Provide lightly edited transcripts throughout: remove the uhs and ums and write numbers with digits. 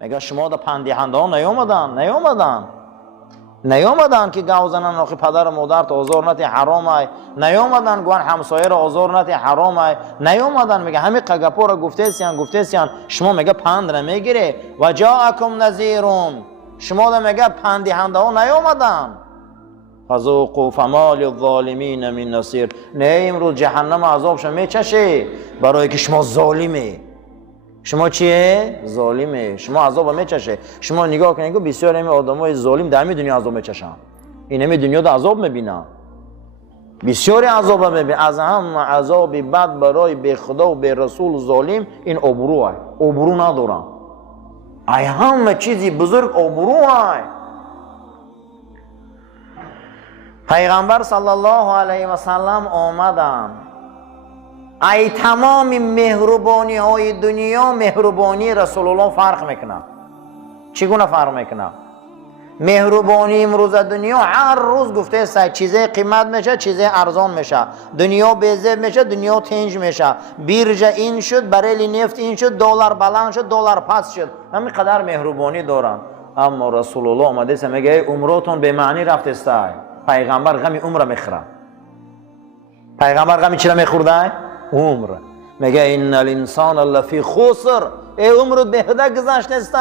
میگه شما دا پندهنده ها نیومدن که گاو زنن آخی پدر و مادرت آزار نتی حرام ای، نیومدن گوان همسایه را آزار نتی حرام ای، نیومدن. میگه همین قگپا را گفته سیان شما میگه پند نمیگیره. و جاءکم نذیرون، شما دا میگه پندهنده ها نیومدن. فذوقوا فما للظالمین من نصیر. نه امروز جهنم عذابشو میچشه برای که شما ظالمی. شما چیه؟ ظالمه. شما عذاب میچشه. شما نگاه کنید که بسیار همین آدمای ظالم در همین دنیا عذاب میچشن. این همین دنیا دا عذاب میبینن. بسیاری عذاب میبینن. از هم عذاب بد برای به خدا و به رسول ظالم این آبروه. آبرو ندارن. ای همه چیزی بزرگ آبروه. پیغمبر صلی الله علیه و سلم آمدن. ای تمام مهربانی های دنیا مهربانی رسول الله فرق میکنه. چگونه فرق میکنه؟ مهربانی امروز دنیا هر روز گفته است چیزی قیمت میشه، چیزی ارزان میشه، دنیا بیزه میشه، دنیا تنج میشه، بیرجه این شد، بریل نفت این شد، دلار بلند شد، دلار پس شد. همین قدر مهربانی دارن. اما رسول الله آمده است میگه عمرتون به معنی رفته است. پیغمبر غمی عمر میخوره. پیغمبر غمی چی را میخورده؟ عمر. میگه ان الانسان لفی خسر. ای عمرت به هده گذشته است.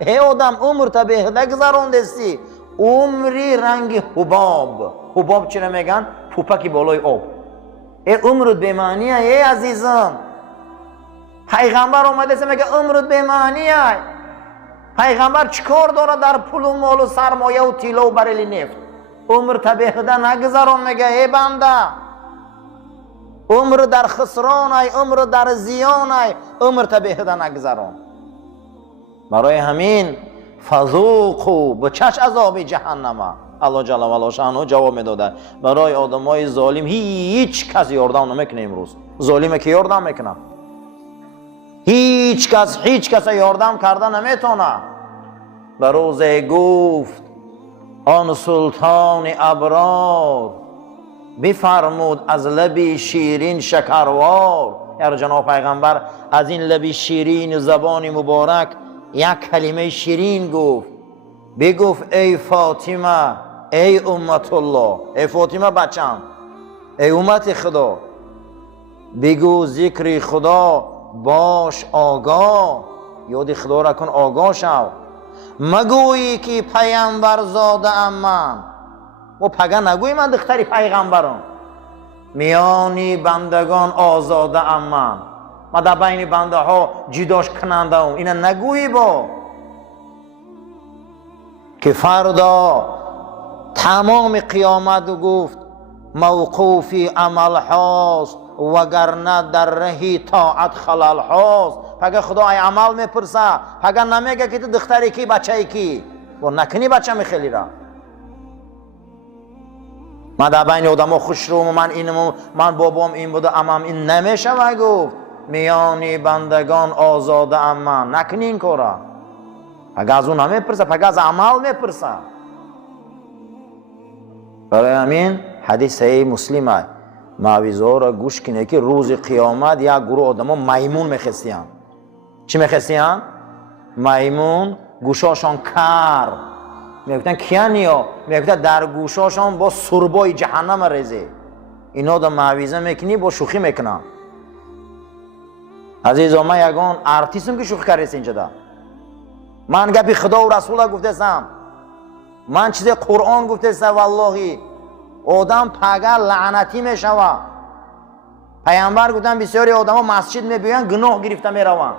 ای آدم عمرت به هده گذرانده استی. عمری رنگ حباب. حباب چی را میگن؟ پوپکی بالای آب. ای عمرت به معنی ای عزیزم. پیغمبر اومده است میگه عمرت به معنی. پیغمبر چیکار داره در پول و مال و سرمایه و طلا و بریل نفت؟ عمرت به هده نگذران. میگه ای بنده عمر در خسران ای، عمر در زیان ای، عمر تا به هده نگذران. برای همین فذوقوا بچش عذاب جهنم. الله جل و علا شانو جواب میداده برای آدمای ظالم هیچ کس یاردم نمیکنه. امروز ظالم که یاردم میکنه؟ هیچ کس یاردم کرده نمیتونه. به روز گفت آن سلطان ابرار بفرمود از لبی شیرین شکروار. یعنی جناب پیغمبر از این لبی شیرین زبان مبارک یک کلمه شیرین گفت. بگفت ای فاطمه، ای امت الله، ای فاطمه بچم، ای امت خدا، بگو ذکر خدا باش آگاه. یاد خدا را کن، آگاه شو. مگویی که پیامبر زاده ام من. و پگه نگوی من دختری پیغمبرم. میانی بندگان آزاده ام من در بین بنده ها جداش کننده ام. اینا نگویی با که فردا تمام قیامت گفت موقوفی عمل هاست وگرنه در رهی طاعت خلال هاست. پگه خدا ای عمل میپرسه، پگه نمیگه که تو دختری کی بچه کی و نکنی بچه میخیلی را. من در بین آدم ها خوش روم، من اینم، من بابام این بوده، امام این نمیشه. و گفت میانی بندگان آزاده ام من. نکنی این کارا. پگه از اون نمیپرسه، پگه از عمل میپرسه. برای همین حدیث صحیح مسلمه. معویزه ها را گوش کنه که روز قیامت یک گروه آدم ها میمون میخستیان. چی میخستیان؟ میمون، گوشاشان کر. میگفتن کیانیا؟ میگفتن در گوشاشان با سربای جهنم ریزه. اینا دا معویزه میکنی با شوخی میکنن. عزیزا من یگان ارتیستم که شوخی کردیست اینجا دا. من گپی خدا و رسول گفتستم، من چیز قرآن گفتستم. والله آدم پگه لعنتی میشوه. پیامبر گفتن بسیاری آدم ها مسجد میبیان گناه گرفته میرون.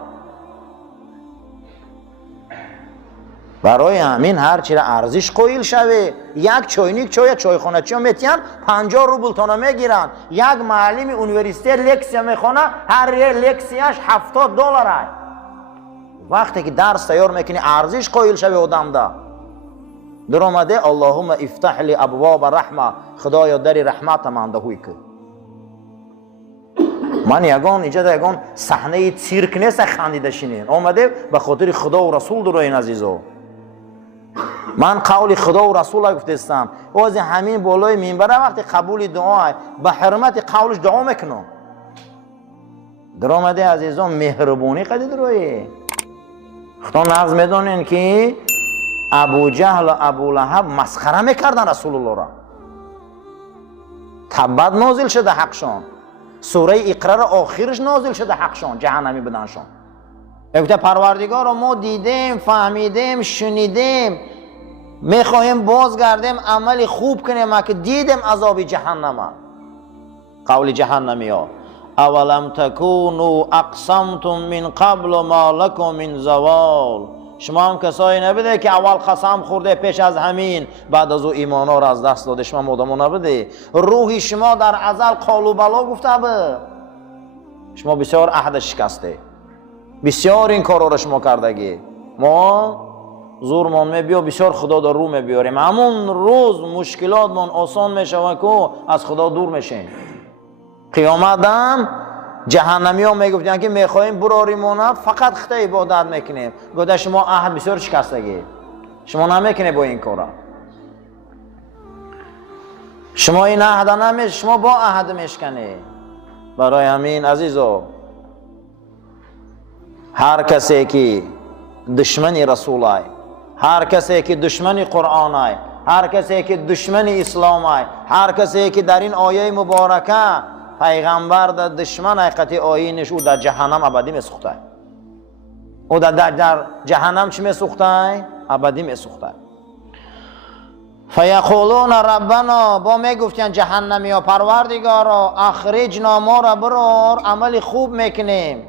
برای همین هر چی را ارزش قائل شوی. یک چاینک چایخانه چی میتین 50 روبل تانا میگیرن. یک معلم یونیورسیته لکسیا میخونه، هر لکسیاش $70. وقتی که درس تیار میکنی ارزش قائل شوی آدم دا. در آمده اللهم افتح لی ابواب رحمه، خدایا در رحمت من دهوی که. من اینجا یگان صحنه تیرک نیست خندیده شینین. آمده به خاطر خدا و رسول در این عزیزو. من قول خدا و رسول گفتستم. از همین بالای منبر وقتی قبول دعا به حرمت قولش دعا میکنم. در آمده عزیزان مهربانی قدید روی خدا نغز میدونین که ابو جهل و ابو لهب مسخره میکردن رسول الله را. تبت نازل شده حقشان، سوره اقرار آخرش نازل شده حقشان، جهنمی بدنشان. گفته پروردگار ما دیدیم، فهمیدیم، شنیدیم، میخواهیم بازگردیم عمل خوب کنیم، ما که دیدیم عذاب جهنم. قول جهنمی ها اولم تکونوا اقسمتم من قبل ما لکم من زوال. شما هم کسایی نبوده که اول قسم خورده پیش از همین بعد از او ایمانا را از دست داده؟ شما مادمو نبوده؟ روحی شما در ازل قالو بلا گفته به شما بسیار عهد شکسته، بسیار این کارا را شما کردگی. ما زورمان میبیا بسیار خدا در رو میبیاریم، همون روز مشکلاتمان آسان میشود که از خدا دور میشین. قیامت هم جهنمی ها میگفتن که میخواییم براریمونه فقط خطا عبادت میکنیم. گفته شما عهد بسیار شکستگی، شما نمیکنه با این کارا، شما این عهد نمیشه، شما با عهد میشکنی. برای همین عزیزو هر کسی که دشمنی رسول ای، هر کسی که دشمنی قرآن ای، هر کسی که دشمنی اسلام ای، هر کسی که در این آیه مبارکه پیغمبر در دشمن حقیقت آیینش، او در جهنم ابدی میسوخته. او در جهنم چی میسوخته؟ ابدی میسوخته. فیقولون ربنا، با میگفتن جهنمی ها پروردگارا اخرجنا، ما را برار، عمل خوب میکنیم،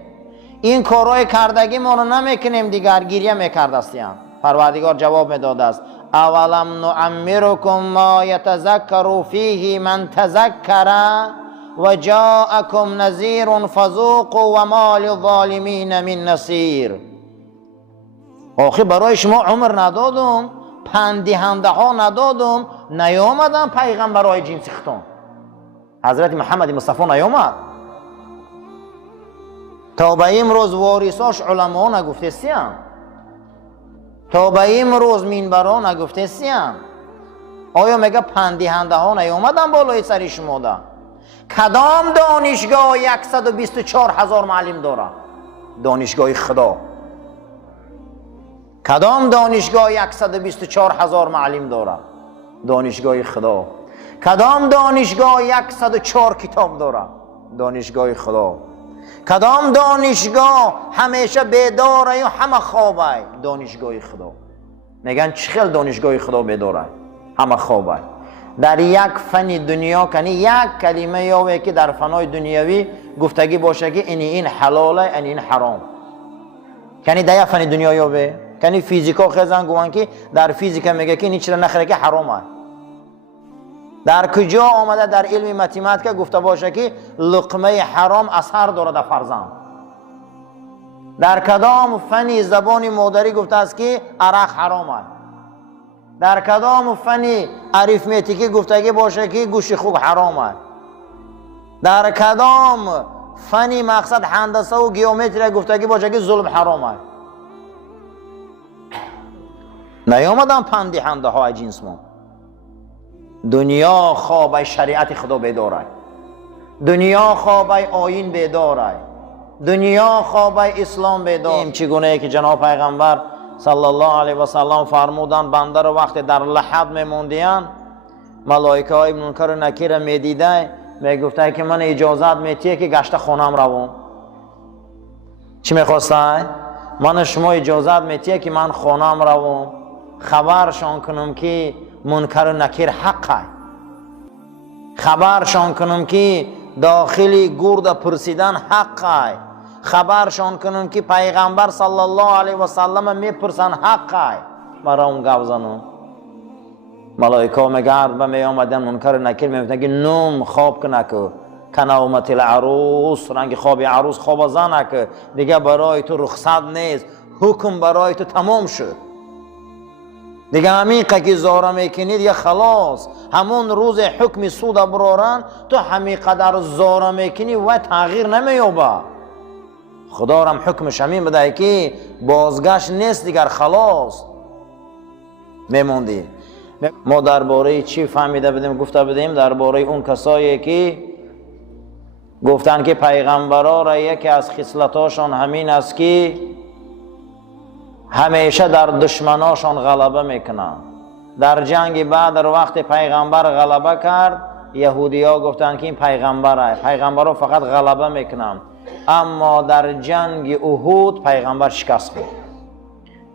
این کارهای کردگی ما رو نمیکنیم دیگر. گریه میکردستیم. پروردگار جواب میداد است اولم نعمرکم ما یتذکر فیه من تذکر و جاءکم نذیر فذوقوا و ما للظالمین من نصیر. آخه برای شما عمر ندادم، پندهنده ها ندادم، نیامدن پیغمبرای جنس ختم؟ حضرت محمد مصطفی نیامد؟ تا به امروز وارثاش علما نگفته سیم؟ تا به امروز منبرا نگفته سیم؟ آیا میگه پندهنده ها نیامدن بالای سر شما ده؟ کدام دانشگاه 124,000 معلم داره؟ دانشگاه خدا. کدام دانشگاه 124,000 معلم داره؟ دانشگاه خدا. کدام دانشگاه 104 کتاب داره؟ دانشگاه خدا. کدام دانشگاه همیشه بیداره یا همه خوابه؟ دانشگاه خدا. میگن چه خیل دانشگاه خدا بیداره همه خوابه؟ در یک فن دنیا کنی یک کلمه یاوه که در فنای دنیاوی گفتگی باشه که این حلاله این حرام، کنی در یک فن دنیا یاوه کنی فیزیکا خیزن گوان که در فیزیکا میگه که این چرا نخره که حرامه. در کجا آمده در علم متیماتیک گفته باشه که لقمه حرام اثر داره در فرزند؟ در کدام فنی زبان مادری گفته است که عرق حرامه؟ در کدام فنی اریتمتیکی گفتگی باشه که گوشت خوک حرامه؟ در کدام فنی مقصد هندسه و گیومتری گفتگی باشه که ظلم حرامه؟ نیامدن پندهنده های جنس ما. دنیا خوابه شریعت خدا بیداره، دنیا خوابه آیین بیداره، دنیا خوابه اسلام بیداره. چگونه که جناب پیغمبر صلی الله علیه و سلم فرمودن بنده رو وقتی در لحد میموندین ملائکه های منکر و نکیر میدیده میگفته که من اجازت میتیه که گشت خونم روم. چی میخواسته؟ من شما اجازت میتیه که من خونم روم خبرشان کنم که منکر و نکیر حقه، خبرشان کنم که داخلی گرد پرسیدن حقه، خبرشان کنم که پیغمبر صلی الله علیه و سلم میپرسن حقه. برای اون گپ زنم ملائکه میگه به می آمدن منکر و نکیر میگفتن که نوم خواب کنه که کنومت العروس، رنگ خواب عروس خواب زنه که دیگه برای تو رخصت نیست، حکم برای تو تمام شد دیگه. همین که زاره میکنی دیگه خلاص، همون روز حکم سود برارن تو همین قدر زاره میکنی و تغییر نمیابه. خدا هم حکمش همین بده که بازگشت نیست دیگر، خلاص میموندی. ما درباره چی فهمیده بدیم گفته بدیم؟ درباره اون کسایی که گفتن که پیغمبرا را یکی از خصلتاشان همین است که همیشه در دشمناشان غلبه میکنن. در جنگ بدر وقتی پیغمبر غلبه کرد، یهودی ها گفتن که این پیغمبره، پیغمبر رو فقط غلبه میکنن. اما در جنگ احد پیغمبر شکست خورد.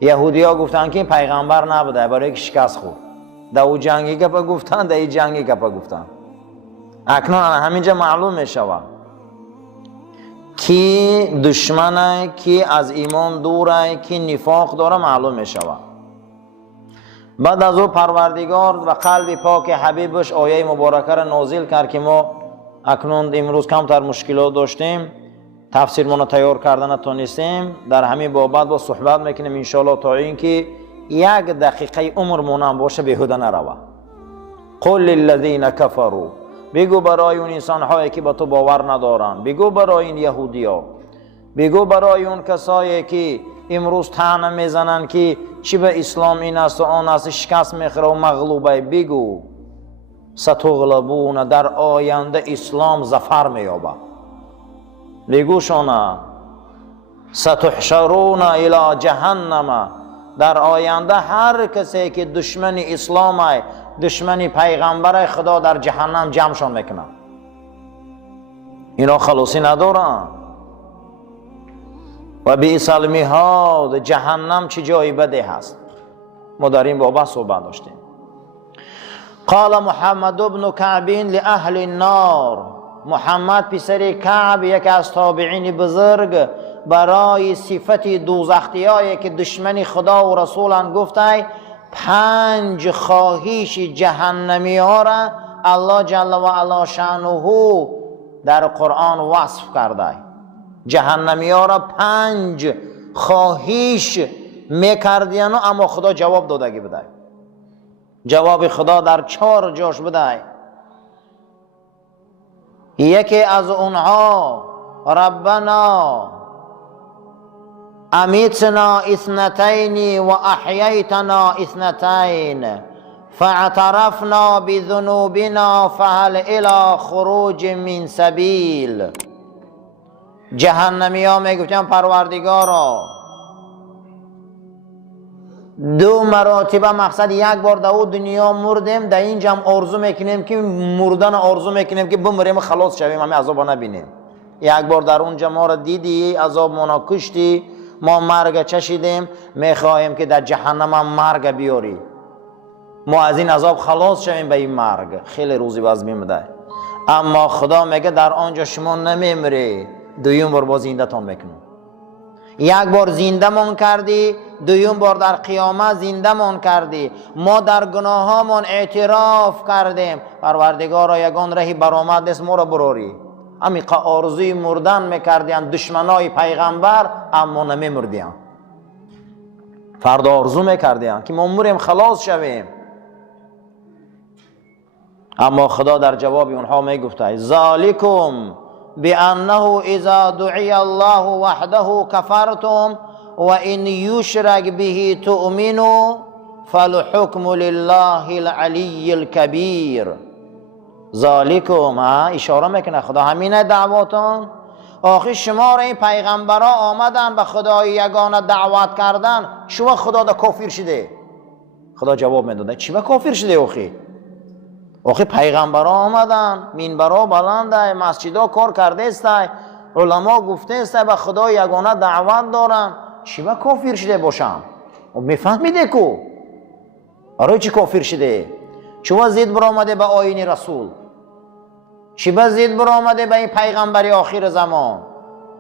یهودی ها گفتن که این پیغمبر نبوده، برای که شکست خورد. در او جنگی گپا گفتن، در این جنگی گپا گفتن. اکنون همینجا معلوم میشود کی دشمنه، کی از ایمان دوره، کی نفاق داره، معلوم میشود. بعد از او پروردگار و قلب پاک حبیبش آیه مبارکه را نازل کرد که ما اکنون امروز کمتر مشکلات داشتیم، تفسیر منو تیار کردن نتونستیم. در همین بابت با صحبت میکنیم انشاءالله تا اینکه یک دقیقه عمر مونم باشه بیهوده نروه. قل للذین کفروا، بگو برای اون انسان هایی که با تو باور ندارن، بگو برای این یهودی ها، بگو برای اون کسایی که امروز طعنه میزنن که چی به اسلام این است و آن است، شکست میخوره و مغلوبه، بگو ستغلبون، در آینده اسلام ظفر مییابه. بگو شما ستحشرون الی جهنم، در آینده هر کسی که دشمن اسلام است، دشمن پیغمبر خدا، در جهنم جمعشون میکنه. اینا خلاصی ندارن. و بئس المهاد، جهنم چه جای بدی هست. ما در این بابا صحبت داشتیم. قال محمد بن کعب لأهل النار، محمد پسر کعب یکی از تابعین بزرگ برای صفت دوزختیایی که دشمن خدا و رسولان گفته 5 خواهش جهنمی ها را الله جل و علا شأنه در قرآن وصف کرده. جهنمی ها را 5 خواهش میکردین اما خدا جواب دادگی بده. جواب خدا در 4 جاش بده. یکی از اونها ربنا امیتنا اثنتین و احییتنا اثنتین فاعترفنا بذنوبنا فهل الی خروج من سبیل. جهنمی ها میگفتن پروردگارا 2 مراتبه مقصد، یک بار در دنیا مردیم، در اینجا هم آرزو میکنیم که مردن آرزو میکنیم که بمریم خلاص شویم، همه عذاب نبینیم. یک بار در اونجا ما را دیدی، عذاب ما کشتی، ما مرگ چشیدیم، میخواهیم که در جهنم هم مرگ بیاری، ما از این عذاب خلاص شویم به این مرگ. خیلی روزی باز میمده. اما خدا میگه در آنجا شما نمیمری، 2 بار باز زنده تان میکنم. یک بار زنده من کردی، 2 بار در قیامت زنده من کردی. ما در گناهامون اعتراف کردیم، پروردگارا یگان رهی برآمد نیست ما را براری. امیقا آرزوی مردن میکردیم دشمنای پیغمبر، اما نمیمردیم. فردا آرزو میکردیم که ما مریم خلاص شویم، اما خدا در جواب اونها میگفته ذالکم بأنه اذا دعی الله وحده کفرتم و ان یشرک به تؤمنوا فالحکم لله العلی الکبیر. ذالکم، اشاره میکنه خدا همینه دعواتان. آخه شما را این پیغمبرها آمدن به خدای یگانه دعوت کردن، شما خدا دا کافر شده. خدا جواب میداده چی با کافر شده؟ آخه پیغمبرها آمدن، منبرها بلنده، مسجدها کار کرده است، علما گفته است به خدا یگانه دعوت دارن، چی با کافر شده باشم؟ میفهمیده کو برای چی کافر شده؟ چوا زید برآمده به آیین رسول، چی با زید برآمده به این پیغمبر آخر زمان.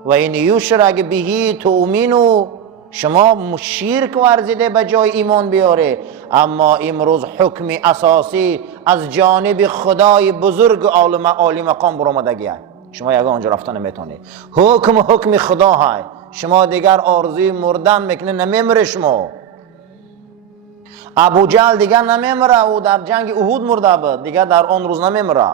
و این یشرک به تؤمنوا، شما شرک ورزیده به جای ایمان بیاره. اما امروز حکم اساسی از جانب خدای بزرگ عالی مقام برآمدگی است، شما یگان آنجا رفتن نمیتونید. حکم خدا های، شما دیگر آرزوی مردن میکنه، نمیمره. شما ابو جهل دیگر نمیمره، او در جنگ احد مرده بود، دیگر در آن روز نمیمره.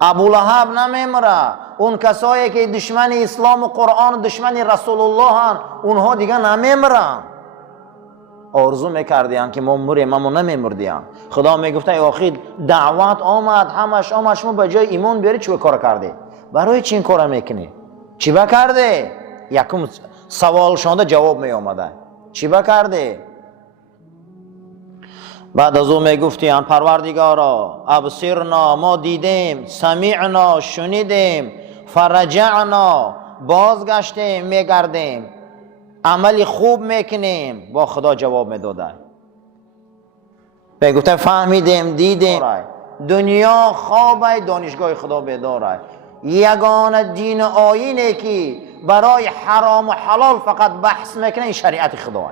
ابو لهب نمیمره، اون کسایی که دشمن اسلام و قرآن، دشمن رسول الله هن، اونها دیگر نمیمرن. آرزو میکردیم که ما مریم اما نمیمردیم. خدا میگفته آخر دعوت آمد، همش آمد، شما به جای ایمان بیاری چی کار کرده؟ برای چی این کار میکنی؟ چی بکرده؟ یکم سوال شده جواب می آمده. چی بکرده؟ بعد از او میگفتیم پروردگارا ابصرنا، ما دیدیم، سمعنا، شنیدیم، فرجعنا، بازگشتیم میگردیم، عملی خوب میکنیم. با خدا جواب میداده، میگفته فهمیدیم، دیدیم. دنیا خوابه، دانشگاه خدا بیداره. یگانه دین آیینه که برای حرام و حلال فقط بحث میکنه این شریعت خداه.